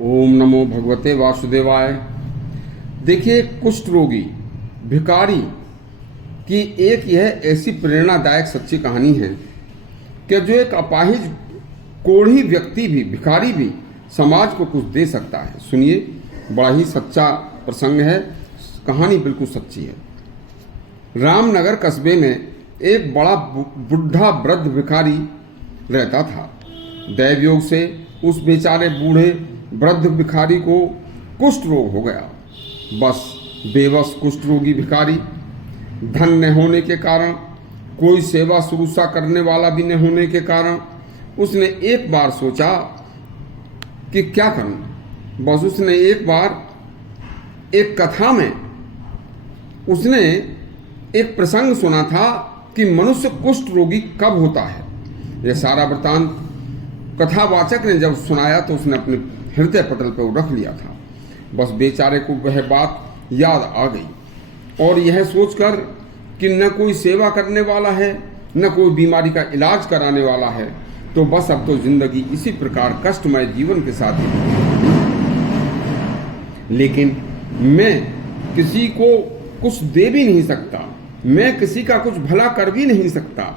ओम नमो भगवते वासुदेवाय। देखिए, कुष्ठ रोगी भिखारी की एक यह ऐसी प्रेरणादायक सच्ची कहानी है कि जो एक अपाहिज कोढ़ी व्यक्ति भी, भिखारी भी समाज को कुछ दे सकता है। सुनिए, बड़ा ही सच्चा प्रसंग है, कहानी बिल्कुल सच्ची है। रामनगर कस्बे में एक बड़ा बुढ़ा वृद्ध भिखारी रहता था। दैवयोग से उस बेचारे बूढ़े वृद्ध भिखारी को कुष्ठ रोग हो गया। बस बेबस कुष्ठ रोगी भिखारी, धन न होने के कारण, कोई सेवा शुश्रूषा करने वाला भी न होने के कारण उसने एक बार सोचा कि क्या करूं। बस उसने एक बार एक कथा में उसने एक प्रसंग सुना था कि मनुष्य कुष्ठ रोगी कब होता है। यह सारा वृतांत कथावाचक ने जब सुनाया तो उसने अपने हृदय पटल पर रख लिया था। बस बेचारे को वह बात याद आ गई और यह सोचकर कि न कोई सेवा करने वाला है, न कोई बीमारी का इलाज कराने वाला है, तो बस अब तो जिंदगी इसी प्रकार कष्टमय जीवन के साथ ही। लेकिन मैं किसी को कुछ दे भी नहीं सकता, मैं किसी का कुछ भला कर भी नहीं सकता,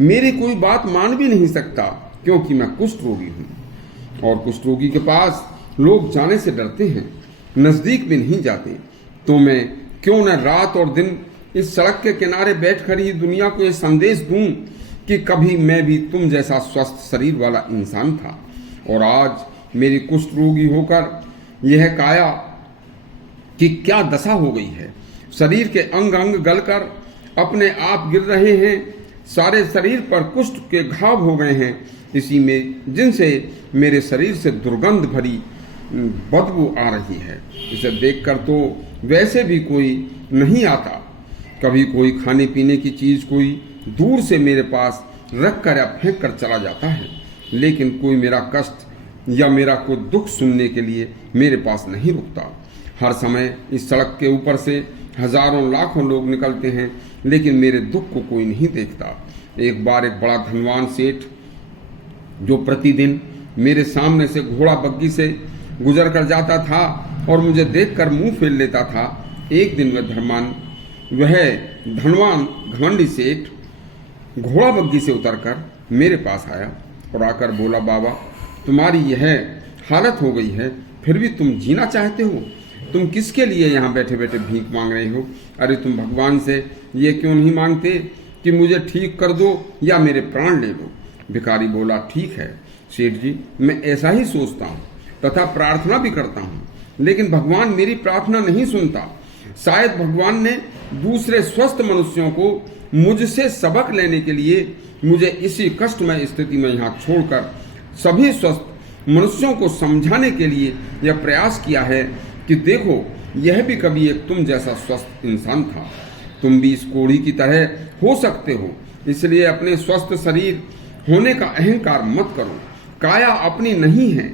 मेरी कोई बात मान भी नहीं सकता, क्योंकि मैं कुष्ठ रोगी हूँ। और कुष्ठ रोगी के पास लोग जाने से डरते हैं, नजदीक भी नहीं जाते। तो मैं क्यों न रात और दिन इस सड़क के किनारे बैठकर ही दुनिया को यह संदेश दूं कि कभी मैं भी तुम जैसा स्वस्थ शरीर वाला इंसान था, और आज मेरी कुष्ठ रोगी होकर यह काया कि क्या दशा हो गई है। शरीर के अंग अंग गलकर अपने आप गिर रहे हैं, सारे शरीर पर कुष्ठ के घाव हो गए हैं, इसी में जिनसे मेरे शरीर से दुर्गंध भरी बदबू आ रही है। इसे देखकर तो वैसे भी कोई नहीं आता। कभी कोई खाने पीने की चीज कोई दूर से मेरे पास रख कर या फेंक कर चला जाता है, लेकिन कोई मेरा कष्ट या मेरा कोई दुख सुनने के लिए मेरे पास नहीं रुकता। हर समय इस सड़क के ऊपर से हजारों लाखों लोग निकलते हैं, लेकिन मेरे दुख को कोई नहीं देखता। एक बार एक बड़ा धनवान सेठ, जो प्रतिदिन मेरे सामने से घोड़ा बग्गी से गुजर कर जाता था और मुझे देखकर मुंह फेर लेता था, एक दिन वह धनवान घमंडी सेठ घोड़ा बग्गी से उतरकर मेरे पास आया और आकर बोला, बाबा, तुम्हारी यह हालत हो गई है, फिर भी तुम जीना चाहते हो? तुम किसके लिए यहाँ बैठे बैठे भीख मांग रहे हो? अरे तुम भगवान से ये क्यों नहीं मांगते कि मुझे ठीक कर दो या मेरे प्राण ले लो? भिखारी बोला, ठीक है सेठ जी, मैं ऐसा ही सोचता हूँ तथा प्रार्थना भी करता हूँ, लेकिन भगवान मेरी प्रार्थना नहीं सुनता। शायद भगवान ने दूसरे स्वस्थ मनुष्यों को मुझसे सबक लेने के लिए मुझे इसी कष्टमय स्थिति में यहाँ छोड़कर सभी स्वस्थ मनुष्यों को समझाने के लिए यह प्रयास किया है कि देखो, यह भी कभी एक तुम जैसा स्वस्थ इंसान था, तुम भी इस कोढ़ी की तरह हो सकते हो। इसलिए अपने स्वस्थ शरीर होने का अहंकार मत करो। काया अपनी नहीं है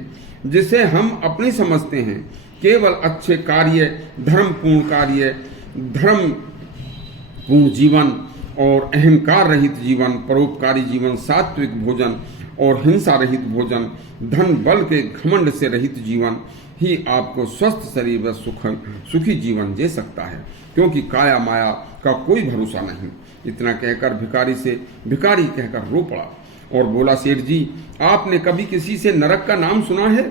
जिसे हम अपनी समझते हैं। केवल अच्छे कार्य, धर्मपूर्ण कार्य, धर्मपूर्ण जीवन और अहंकार रहित जीवन, परोपकारी जीवन, सात्विक भोजन और हिंसा रहित भोजन, धन बल के घमंड से रहित जीवन ही आपको स्वस्थ शरीर व सुखी जीवन दे सकता है, क्योंकि काया माया का कोई भरोसा नहीं। इतना कहकर भिखारी कहकर रो पड़ा और बोला, सेठ जी, आपने कभी किसी से नरक का नाम सुना है?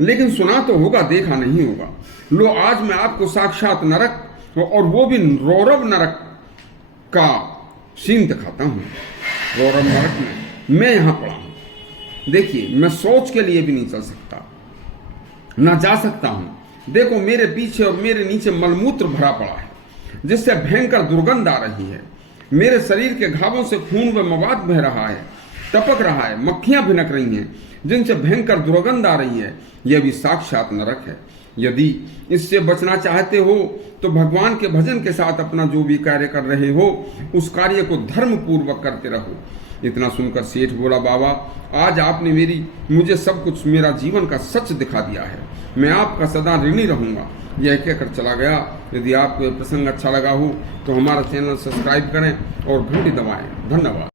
लेकिन सुना तो होगा, देखा नहीं होगा। लो, आज मैं आपको साक्षात नरक, और वो भी रौरव नरक का सीन दिखाता हूँ। रौरव नरक में मैं यहाँ पड़ा हूँ। देखिए, मैं सोच के लिए भी नहीं चल सकता, ना जा सकता हूँ। देखो, मेरे पीछे और मेरे नीचे मलमूत्र भरा पड़ा है, जिससे भयंकर दुर्गंध आ रही है। मेरे शरीर के घावों से खून व मवाद बह रहा है, टपक रहा है, मक्खियां भिनक रही हैं, जिनसे भयंकर दुर्गंध आ रही है। यह भी साक्षात नरक है। यदि इससे बचना चाहते हो तो भगवान के भजन के साथ अपना जो भी कार्य कर रहे हो, उस कार्य को धर्म पूर्वक करते रहो। इतना सुनकर सेठ बोला, बाबा, आज आपने मुझे सब कुछ, मेरा जीवन का सच दिखा दिया है। मैं आपका सदा ऋणी रहूंगा। यह कहकर चला गया। यदि आपको यह प्रसंग अच्छा लगा हो तो हमारा चैनल सब्सक्राइब करें और घंटी दबाएं। धन्यवाद।